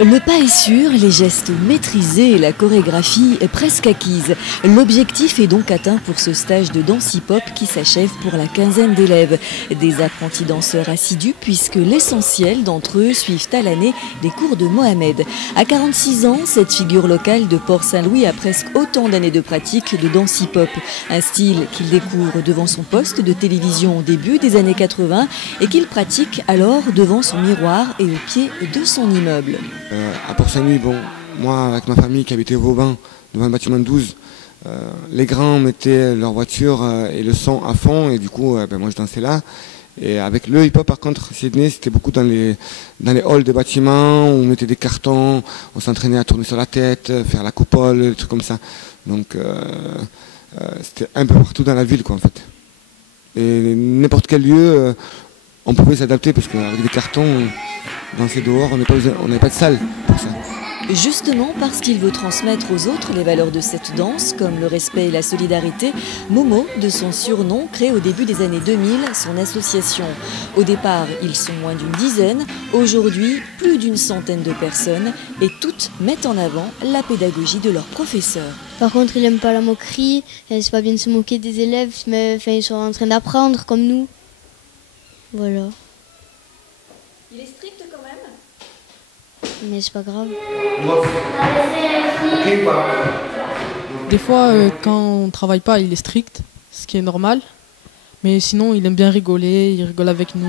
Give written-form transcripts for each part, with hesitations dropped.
Le pas est sûr, les gestes maîtrisés et la chorégraphie est presque acquise. L'objectif est donc atteint pour ce stage de danse hip-hop qui s'achève pour la quinzaine d'élèves. Des apprentis danseurs assidus puisque l'essentiel d'entre eux suivent à l'année des cours de Mohamed. À 46 ans, cette figure locale de Port-Saint-Louis a presque autant d'années de pratique de danse hip-hop. Un style qu'il découvre devant son poste de télévision au début des années 80 et qu'il pratique alors devant son miroir et au pied de son immeuble. À Port-Saint-Louis, bon, moi avec ma famille qui habitait Vauban, devant le bâtiment 12, les grands mettaient leur voiture et le son à fond et du coup moi je dansais là. Et avec le hip-hop par contre, Sydney, c'était beaucoup dans les halls des bâtiments, où on mettait des cartons, on s'entraînait à tourner sur la tête, faire la coupole, des trucs comme ça. Donc c'était un peu partout dans la ville quoi en fait. Et n'importe quel lieu, on pouvait s'adapter parce qu'avec des cartons, danser dehors, on n'avait pas de salle pour ça. Justement parce qu'il veut transmettre aux autres les valeurs de cette danse, comme le respect et la solidarité, Momo, de son surnom, crée au début des années 2000 son association. Au départ, ils sont moins d'une dizaine, aujourd'hui plus d'une centaine de personnes, et toutes mettent en avant la pédagogie de leurs professeurs. Par contre, il n'aime pas la moquerie, c'est pas bien de se moquer des élèves, mais ils sont en train d'apprendre comme nous. Voilà. Il est strict quand même ? Mais c'est pas grave. Des fois, quand on travaille pas, il est strict, ce qui est normal. Mais sinon, il aime bien rigoler, il rigole avec nous.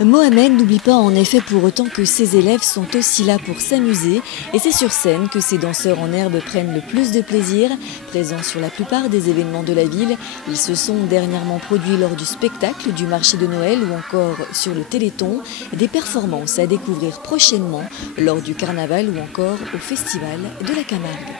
Mohamed n'oublie pas en effet pour autant que ses élèves sont aussi là pour s'amuser et c'est sur scène que ces danseurs en herbe prennent le plus de plaisir. Présents sur la plupart des événements de la ville, ils se sont dernièrement produits lors du spectacle, du marché de Noël ou encore sur le Téléthon, des performances à découvrir prochainement lors du carnaval ou encore au festival de la Camargue.